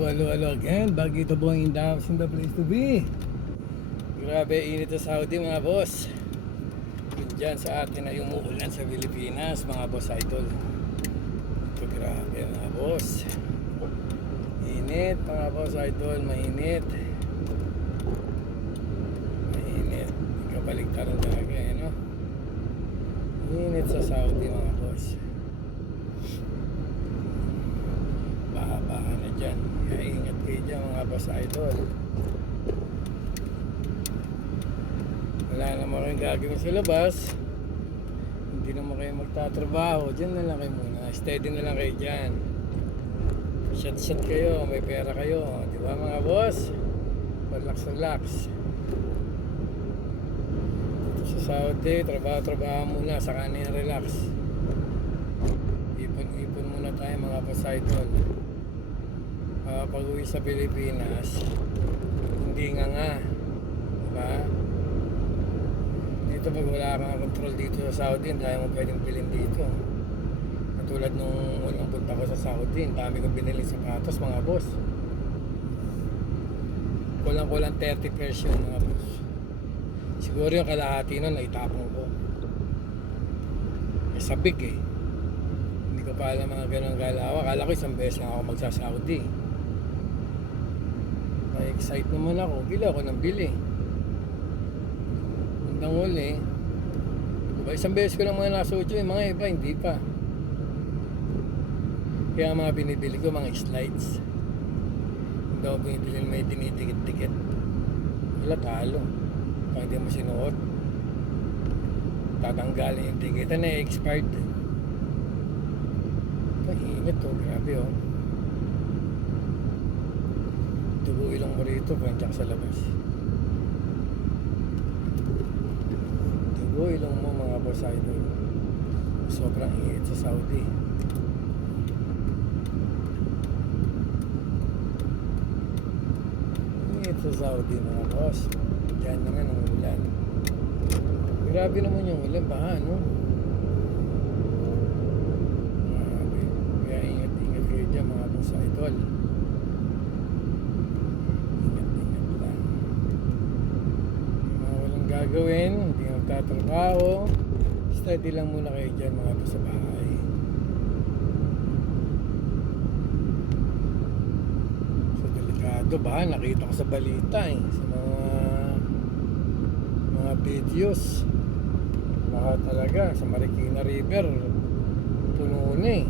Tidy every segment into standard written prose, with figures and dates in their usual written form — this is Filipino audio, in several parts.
Hello again. Bagito boy in the house, in the place to be. Grabe init sa Saudi mga boss. Yun dyan sa atin ay umuulan sa Pilipinas mga boss idol. Ito grabe mga boss. Init mga boss idol, mainit. Mainit. Ikabaligtaran talaga eh, no? Init sa Saudi mga boss. Baha-baha na dyan. Kaya ingat kayo dyan mga boss idol. Wala naman kayong gagawin sa labas. Hindi naman kayo magtatrabaho. Dyan na lang kayo muna. Steady na lang kayo dyan. Shot kayo. May pera kayo. Di ba mga boss? Relax. Sa Saudi, trabaho muna. Saka na yung relax. Ipon muna tayo mga boss idol. Pag uwi sa Pilipinas, hindi nga. Diba? Dito pag wala kang control dito sa Saudi, hindi mo pwedeng bilhin dito. Katulad nung unang punta ko sa Saudi, dami kong binili sapatos mga boss. Kulang 30 pesos mga boss. Siguro yung kalahati nun naitapong ko. Sabik eh. Hindi ko pa alam mga ganang galawa. Akala ko isang beses lang ako magsa-Saudi. Excite naman ako, bili ako ng bili. Hanggang uli, diba, isang beses ko lang mga nasuot yung mga iba, hindi pa. Kaya mga binibili ko, mga slides. Hindi ako binibili may dinitikit-tikit. Wala talo. Pag hindi mo sinuot, tatanggalin yung tikitan na expired. Pahinit to, grabe oh. Dugo ilong mo rito, pwantyak sa labas. Dugo ilong mo mga boss idol. Sobrang init sa Saudi. Init sa Saudi mga boss. Diyan naman ang ulan. Grabe naman yung ulan, baha no? Grabe. Kaya ingat kayo dyan mga boss idol. Gagawin, hindi magtatrabaho, steady lang muna kayo dyan mga boss sa bahay. So delikado ba? Nakita ko sa balita eh, sa mga videos. Baka talaga sa Marikina River puno na eh.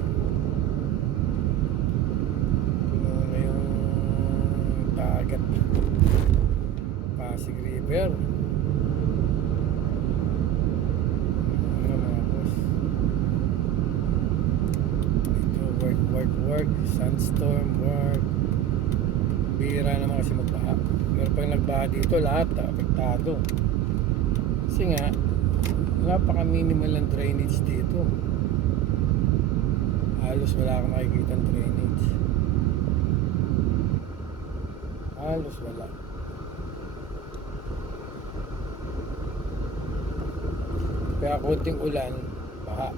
Puno na yung dagat Pasig River. Work, sandstorm, work. Bihira naman kasi magbaha. Pero pag nagbaha dito, lahat apektado. Kasi nga, napaka-minimal ang drainage dito. Halos wala kang makikita ang drainage. Halos wala. Kaya konting ulan, baha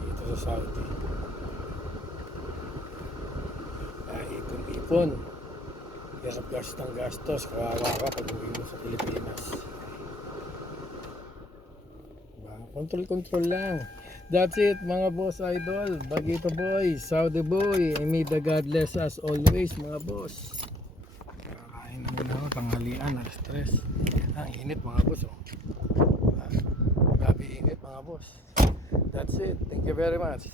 dito sa Saudi. Ipon. Hirap gastos, kawawa ka pag uwi mo sa Pilipinas. Diba? Control lang. That's it mga boss idol. Bagito boy, Saudi boy. I may the God bless as always mga boss. Kakain naman ako, tanghalian, stress. Ang init mga boss oh. Grabe init mga boss. That's it. Thank you very much.